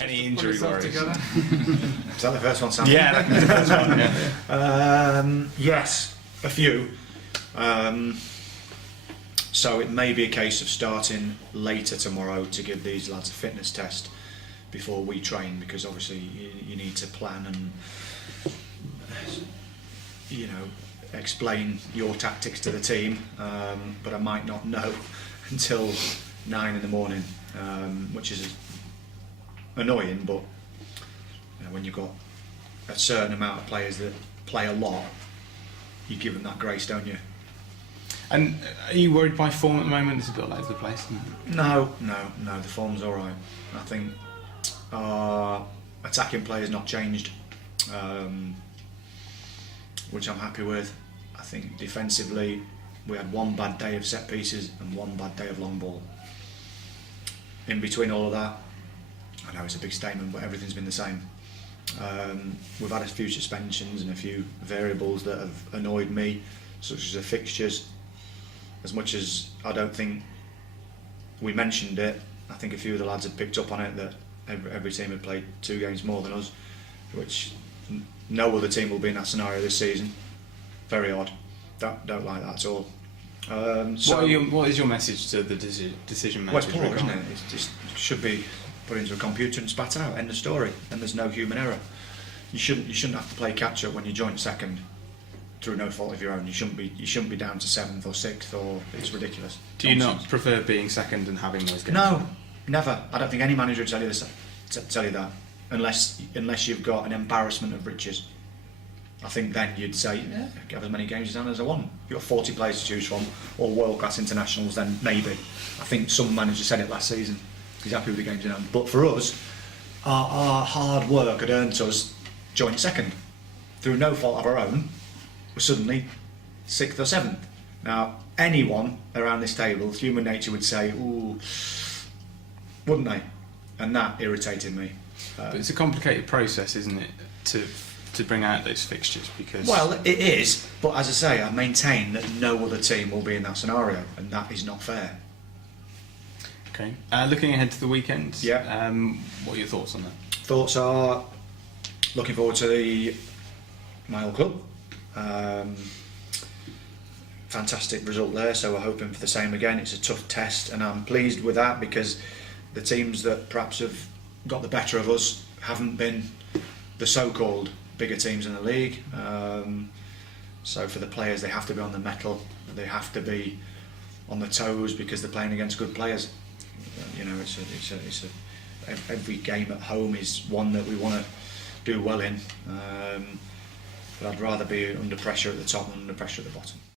Any injury worries? Is that the first one, Sam? Yeah, that can be the first one. Yeah. Yes, a few. So it may be a case of starting later tomorrow to give these lads a fitness test before we train, because obviously you need to plan and explain your tactics to the team. But I might not know until 9 in the morning, which is annoying. But when you've got a certain amount of players that play a lot, you give them that grace, don't you? And are you worried by form at the moment? It's a bit all over the place, isn't it? No, the form's alright. I think our attacking play's not changed, which I'm happy with. I think defensively we had one bad day of set pieces and one bad day of long ball. In between all of that, I know it's a big statement, but everything's been the same. We've had a few suspensions and a few variables that have annoyed me, such as the fixtures. As much as I don't think we mentioned it, I think a few of the lads had picked up on it, that every team had played 2 games more than us, which no other team will be in that scenario this season. Very odd. Don't like that at all. What is your message to the decision makers? Well, it's poor, isn't it? It just should be put into a computer and spat out. End of story. And there's no human error. You shouldn't have to play catch up when you joint second through no fault of your own. You shouldn't be down to 7th or 6th, or it's ridiculous. Do you not prefer being second and having those games? No, never. I don't think any manager would tell you that, unless you've got an embarrassment of riches. I think then you'd say, yeah, have as many games as I want. You've got 40 players to choose from, all world-class internationals, then maybe. I think some manager said it last season. He's happy with the games in hand. But for us, our hard work had earned us joint second. Through no fault of our own, we're suddenly 6th or 7th. Now, anyone around this table, human nature would say, ooh, wouldn't they? And that irritated me. But it's a complicated process, isn't it, to bring out those fixtures? Because well, it is, but as I say, I maintain that no other team will be in that scenario, and that is not fair. Okay. Looking ahead to the weekend, yeah. What are your thoughts on that? Thoughts are looking forward to my old club. Fantastic result there, so we're hoping for the same again. It's a tough test, and I'm pleased with that, because the teams that perhaps have got the better of us haven't been the so-called bigger teams in the league. So for the players, they have to be on the mettle, they have to be on the toes, because they're playing against good players. Every game at home is one that we want to do well in, but I'd rather be under pressure at the top than under pressure at the bottom.